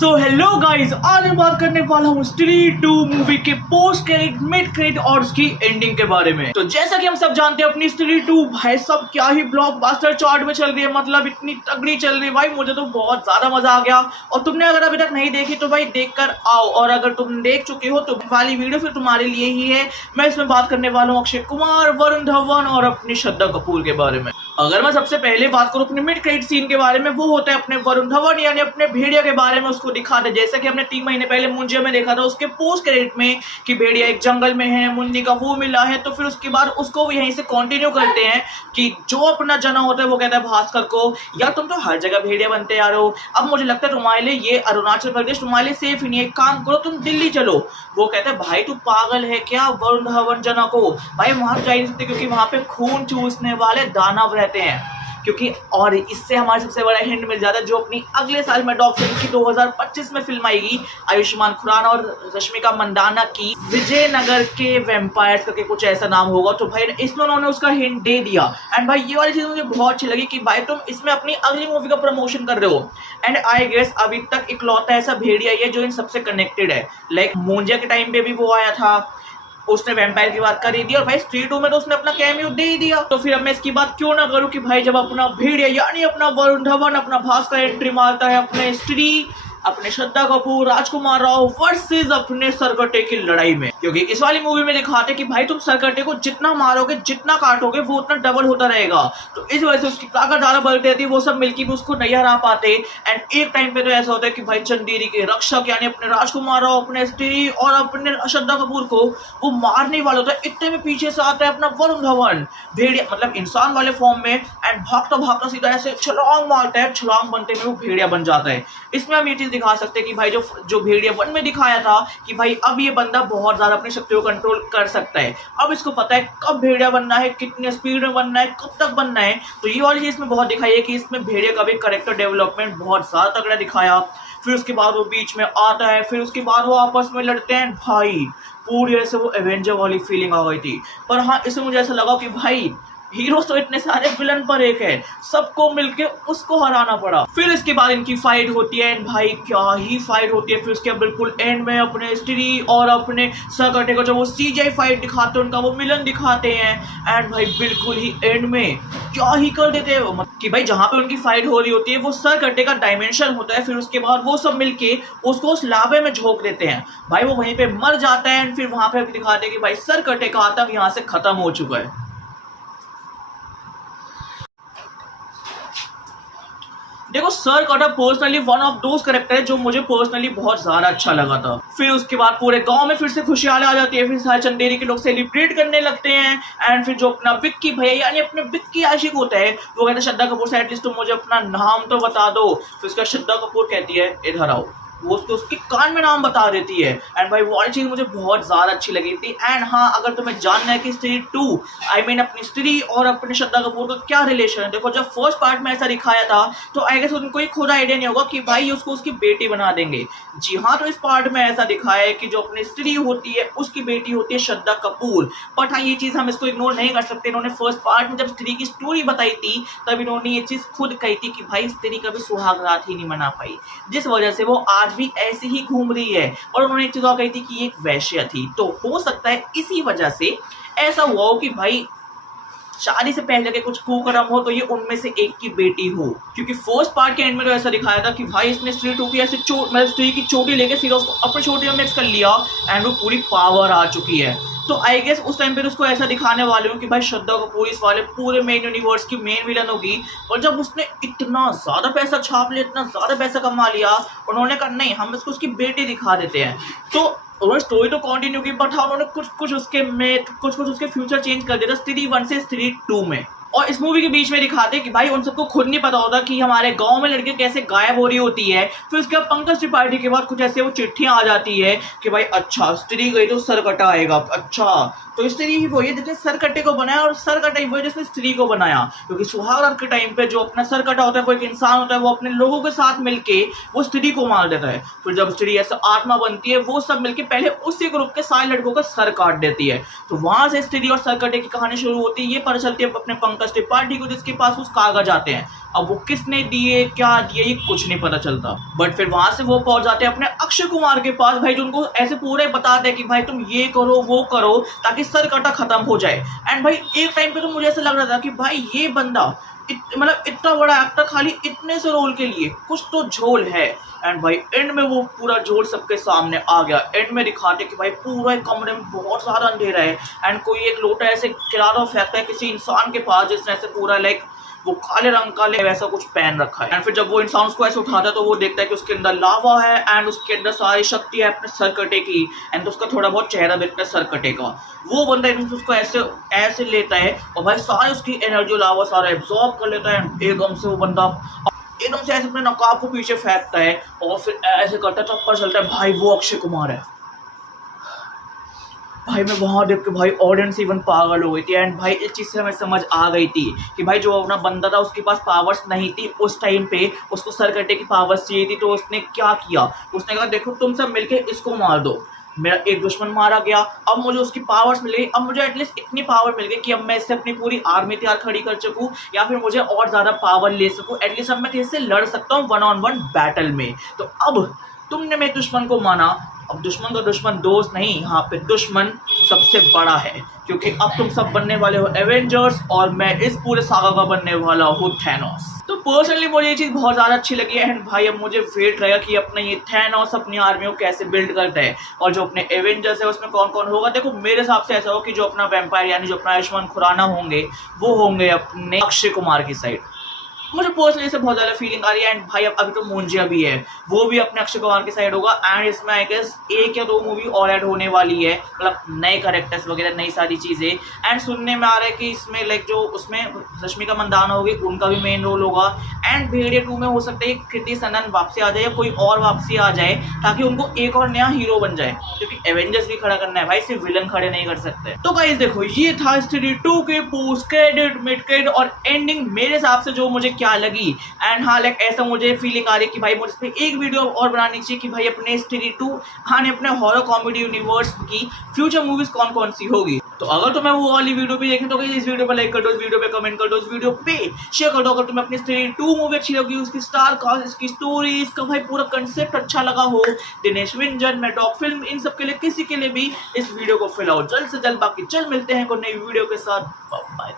So hello guys, आज मैं बात करने वाला हूँ स्त्री 2 मूवी के पोस्ट क्रेडिट, मिड क्रेडिट और उसकी एंडिंग के बारे में। तो जैसा कि हम सब जानते हैं, अपनी स्त्री 2 भाई सब क्या ही ब्लॉकबस्टर चार्ट में चल रही है, मतलब इतनी तगड़ी चल रही है भाई, मुझे तो बहुत ज्यादा मजा आ गया। और तुमने अगर अभी तक नहीं देखी तो भाई देख कर आओ, और अगर तुम देख चुके हो तो वाली वीडियो फिर तुम्हारे लिए ही है। मैं इसमें बात करने वाला हूँ अक्षय कुमार, वरुण धवन और अपनी श्रद्धा कपूर के बारे में। अगर मैं सबसे पहले बात करूं अपने मिड क्रेडिट सीन के बारे में, वो होता है अपने वरुण धवन यानी अपने भेड़िया के बारे में। उसको दिखा दे जैसा कि हमने 3 महीने पहले मुंजिया में देखा था उसके पोस्ट क्रेडिट में कि भेड़िया एक जंगल में है, मुन्नी का वो मिला है। तो फिर उसके बाद उसको यहीं से कंटिन्यू करते हैं कि जो अपना जना होता है वो कहता है भास्कर को, यार तुम तो हर जगह भेड़िया बनते यार हो, अब मुझे लगता है तुम्हारे लिए ये अरुणाचल प्रदेश तुम्हारे लिए सेफ ही नहीं है, एक काम करो तुम दिल्ली चलो। वो कहता है भाई तू पागल है क्या, वरुण धवन जना को भाई वहां जा नहीं सकते क्योंकि वहां पे खून चूसने वाले दानव रहते हैं। क्योंकि और इससे हमारे सबसे बड़ा हिंट मिल जाता है जो अपनी अगले साल में डॉग फिल्म की 2025 में फिल्म आएगी आयुष्मान खुराना और रश्मिका मंदाना की, विजयनगर के वेम्पायर्स करके कुछ ऐसा नाम होगा। तो भाई इसमें उन्होंने उसका हिंट दे दिया। एंड भाई ये वाली चीज मुझे बहुत अच्छी लगी कि भाई तुम इसमें अपनी अगली मूवी का प्रमोशन कर रहे हो। एंड आई गेस अभी तक इकलौता ऐसा भेड़िया है जो इन सबसे कनेक्टेड है। लाइक मुंजिया के टाइम पे भी वो आया था, उसने वैम्पायर की बात कर ही दी, और भाई स्त्री 2 में तो उसने अपना कैमियो दे ही दिया। तो फिर अब मैं इसकी बात क्यों ना करूं कि भाई जब अपना भेड़िया यानी अपना वरुण धवन अपना भास्कर एंट्री मारता है अपने स्त्री, अपने श्रद्धा कपूर, राजकुमार राव वर्सेस अपने सरकटे की लड़ाई में। क्योंकि इस वाली मूवी में दिखाते कि भाई तुम सरकटे को जितना मारोगे जितना काटोगे वो उतना डबल होता रहेगा। तो इस वजह से उसकी ताकत ज्यादा बढ़ती रहती है, वो सब मिलकर भी उसको नहीं हरा पाते। एंड एक टाइम पे तो ऐसा होता है कि भाई चंदेरी के रक्षक यानी अपने राजकुमार राव, अपने स्त्री और अपने श्रद्धा कपूर को वो मारने वाला होता है। इतने में पीछे से आता है अपना वरुण धवन भेड़िया मतलब इंसान वाले फॉर्म में, एंड भागता भागता सीधा ऐसे छलांग मारता है, छलांग बनते में वो भेड़िया बन जाता है। इसमें हम ये चीज दिखा सकते हैं कि भाई जो भेड़िया 1 में दिखाया था कि भाई अब ये बंदा बहुत ज्यादा अपनी शक्तियों को कंट्रोल कर सकता है। अब इसको पता है कब भेड़िया बनना है, कितने स्पीड में बनना है, कब तक बनना है। तो ये वाली चीज में बहुत दिखाई है कि इसमें भेड़िया का भी कैरेक्टर डेवलपमेंट बहुत ज्यादा तगड़ा दिखाया। फिर उसके बाद वो बीच में आता है, फिर उसके बाद वो आपस में लड़ते हैं। भाई पूरी ऐसे वो एवेंजर वाली फीलिंग आ गई थी। पर हाँ इसमें मुझे ऐसा लगा कि भाई हीरो तो इतने सारे, विलन पर एक है, सबको मिलके उसको हराना पड़ा। फिर इसके बाद इनकी फाइट होती है, एंड भाई क्या ही फाइट होती है। फिर उसके बिल्कुल एंड में अपने स्त्री और अपने सरकटे को जब वो सीजीआई फाइट दिखाते हैं, उनका वो मिलन दिखाते हैं, एंड भाई बिल्कुल ही एंड में क्या ही कर देते हैं कि भाई जहां पे उनकी फाइट हो रही होती है वो सरकटे का डायमेंशन होता है। फिर उसके बाद वो सब मिलके उसको उस लावे में झोंक देते हैं, भाई वो वहीं पे मर जाता है। एंड फिर वहां पे दिखाते हैं कि भाई सरकटे का आतंक यहाँ से खत्म हो चुका है। देखो Sarkata personally one of those character है जो मुझे पर्सनली बहुत ज्यादा अच्छा लगा था। फिर उसके बाद पूरे गांव में फिर से खुशहाली आ जाती है, फिर सारे चंदेरी के लोग सेलिब्रेट करने लगते हैं। एंड फिर जो अपना विक्की भैया यानी अपने विक्की आशिक होता है वो कहता है श्रद्धा कपूर से एटलीस्ट तुम मुझे अपना नाम तो बता दो। फिर उसका श्रद्धा कपूर कहती है इधर आओ, वो उसके कान में नाम बता देती है। एंड भाई वो चीज मुझे बहुत ज्यादा अच्छी लगी थी। एंड हाँ अगर तुम्हें जानना है कि स्त्री 2 आई मीन अपनी स्त्री और अपने श्रद्धा कपूर का क्या रिलेशन है, देखो जब फर्स्ट पार्ट में ऐसा दिखाया था तो आई गेस उनको खुद आइडिया नहीं होगा कि भाई उसको उसकी बेटी बना देंगे। जी हाँ, तो इस पार्ट में ऐसा दिखाया है कि जो अपनी स्त्री होती है उसकी बेटी होती है श्रद्धा कपूर। बट हाँ ये चीज हम इसको इग्नोर नहीं कर सकते। इन्होंने फर्स्ट पार्ट में जब स्त्री की स्टोरी बताई थी तब इन्होंने ये चीज खुद कही थी कि भाई स्त्री कभी सुहाग रात ही नहीं मना पाई, जिस वजह से वो आज भी ऐसे ही घूम रही है। और उन्होंने एक चीज और कही थी कि ये एक वैश्य थी। तो हो सकता है इसी वजह से ऐसा हुआ हो कि भाई शादी से पहले के कुछ कुकर्म हो तो ये उनमें से एक की बेटी हो। क्योंकि फर्स्ट पार्ट के एंड में तो ऐसा दिखाया था कि भाई इसने स्त्री 2 की ऐसे मतलब स्त्री की चोटी लेके सीधा उसको अपने चोटी में मिक्स कर लिया, एंड वो पूरी पावर आ चुकी है। तो आई गेस उस टाइम पे उसको ऐसा दिखाने वाले हूँ कि भाई श्रद्धा कपूर इस वाले पूरे मेन यूनिवर्स की मेन विलन होगी। और जब उसने इतना ज्यादा पैसा छाप लिया, इतना ज्यादा पैसा कमा लिया, उन्होंने कहा नहीं हम इसको उसकी बेटी दिखा देते हैं। तो उन्होंने स्टोरी तो कंटिन्यू की, बट हाँ उन्होंने कुछ उसके फ्यूचर चेंज कर दिया स्त्री 1 से स्त्री 2 में। और इस मूवी के बीच में दिखाते कि भाई उन सबको खुद नहीं पता होता कि हमारे गांव में लड़कियां कैसे गायब हो रही होती है। फिर उसके बाद पंकज त्रिपाठी के बाद कुछ ऐसे वो चिट्ठियां आ जाती है कि भाई अच्छा स्त्री गई तो सरकटा आएगा, अच्छा तो स्त्री ही वही है जिसने सरकटे को बनाया और सरकटा ही वही जिसने स्त्री को बनाया, क्योंकि सुहाग रात के टाइम पे जो अपना सरकटा होता है वो एक इंसान होता है, वो अपने लोगों के साथ मिलके वो स्त्री को मार देता है। फिर जब स्त्री ऐसा आत्मा बनती है वो सब मिलके पहले उसी ग्रुप के सारे लड़कों का सर काट देती है। तो वहां से स्त्री और सरकटे की कहानी शुरू होती है। ये पता चलती है अपने पंकज त्रिपाठी को जिसके पास उस कागज आते हैं। अब वो किसने दिए क्या दिए ये कुछ नहीं पता चलता, बट फिर वहां से वो पहुंच जाते हैं अपने अक्षय कुमार के पास भाई, जो उनको ऐसे पूरे बताते हैं कि भाई तुम ये करो वो करो ताकि सरकटा खत्म हो जाए। एंड भाई एक टाइम पे तो मुझे ऐसा लग रहा था कि भाई ये बंदा मतलब इतना बड़ा एक्टर खाली इतने से रोल के लिए कुछ तो झोल है। एंड भाई एंड में वो पूरा झोल सबके सामने आ गया। एंड में दिखाते कि भाई पूरा एक कमरे में बहुत सारा अंधेरा है एंड कोई एक लोटा ऐसे किनारा फेंकता है किसी इंसान के पास जिसने ऐसे पूरा लाइक वो काले रंग का वैसा कुछ पहन रखा है। एंड फिर जब वो इंसान उसको ऐसे उठाता है तो वो देखता है कि उसके अंदर लावा है एंड उसके अंदर सारी शक्ति है अपने सरकटे की। एंड उसका थोड़ा बहुत चेहरा देखता है सरकटे का। वो बंदा एकदम उसको ऐसे ऐसे लेता है और भाई सारी उसकी एनर्जी लावा सारा एब्जॉर्ब कर लेता है। एकदम से वो बंदा एकदम से ऐसे अपने नकाब को पीछे फेंकता है और फिर ऐसे करता है तो पता चलता है भाई वो अक्षय कुमार है। भाई मैं वहाँ देख के भाई ऑडियंस इवन पागल हो गई थी। एंड भाई इस चीज़ से हमें समझ आ गई थी कि भाई जो अपना बंदा था उसके पास पावर्स नहीं थी उस टाइम पे, उसको सरकटे की पावर्स चाहिए थी। तो उसने क्या किया, उसने कहा देखो तुम सब मिलके इसको मार दो, मेरा एक दुश्मन मारा गया, अब मुझे उसकी पावर्स मिल गई, अब मुझे एटलीस्ट इतनी पावर मिल गई कि अब मैं इससे अपनी पूरी आर्मी तैयार खड़ी कर सकूं या फिर मुझे और ज़्यादा पावर ले सकूं। एटलीस्ट अब मैं इससे लड़ सकता हूँ 1-on-1 बैटल में। तो अब तुमने मेरे दुश्मन को माना, अब दुश्मन का दुश्मन दोस्त नहीं, यहाँ पे दुश्मन सबसे बड़ा है, क्योंकि अब तुम सब बनने वाले हो एवेंजर्स और मैं इस पूरे सागा का बनने वाला हूँ थैनोस। तो पर्सनली मुझे ये चीज़ बहुत ज़्यादा अच्छी लगी है। एंड भाई अब मुझे वेट रहेगा कि अपना ये थैनोस अपनी आर्मी को कैसे बिल्ड करता है और जो अपने एवेंजर्स है उसमें कौन कौन होगा। देखो मेरे हिसाब से ऐसा हो कि जो अपना वैम्पायर यानी जो अपना आयुष्मान खुराना होंगे वो होंगे अपने अक्षय कुमार की साइड। मुझे पर्सनली से बहुत ज़्यादा फीलिंग आ रही है। एंड भाई अब अभी तो मुंजिया भी है, वो भी अपने अक्षय कुमार की साइड होगा। एंड इसमें आई गेस 1 या 2 मूवी और ऐड होने वाली है, मतलब नए कैरेक्टर्स वगैरह नई सारी चीज़ें। एंड सुनने में आ रहा है कि इसमें लाइक जो उसमें रश्मिका मंदाना होगी उनका भी मेन रोल होगा। एंड भेड़िया 2 में हो सकता है कृति सनन वापसी आ जाए या कोई और वापसी आ जाए ताकि उनको एक और नया हीरो बन जाए, क्योंकि एवेंजर्स भी खड़ा करना है भाई, सिर्फ विलन खड़े नहीं कर सकते। तो गाइस देखो ये था स्त्री 2 के पोस्ट क्रेडिट मिड क्रेडिट और एंडिंग मेरे हिसाब से जो मुझे क्या लगी। एंड हाँ लाइक ऐसा मुझे फीलिंग आ रही है कि भाई मुझे इस पर एक वीडियो और बनानी चाहिए कि भाई अपने स्त्री 2 हाँ अपने हॉरर कॉमेडी यूनिवर्स की फ्यूचर मूवीज कौन कौन सी होगी। तो अगर तुम्हें वो वाली वीडियो भी देखनी तो इस वीडियो पर लाइक कर दो, इस वीडियो पे कमेंट कर दो, इस वीडियो पे शेयर कर दो। अगर तुम्हें अपनी स्त्री 2 मूवी अच्छी लगी, उसकी स्टार कास्ट, इसकी स्टोरी, इसका भाई पूरा कंसेप्ट अच्छा लगा हो, दिनेश विंजन मेटॉक फिल्म, इन सब के लिए किसी के लिए भी इस वीडियो को फैलाओ जल्द से जल्द। बाकी चल मिलते हैं कोई नई वीडियो के साथ, बाय।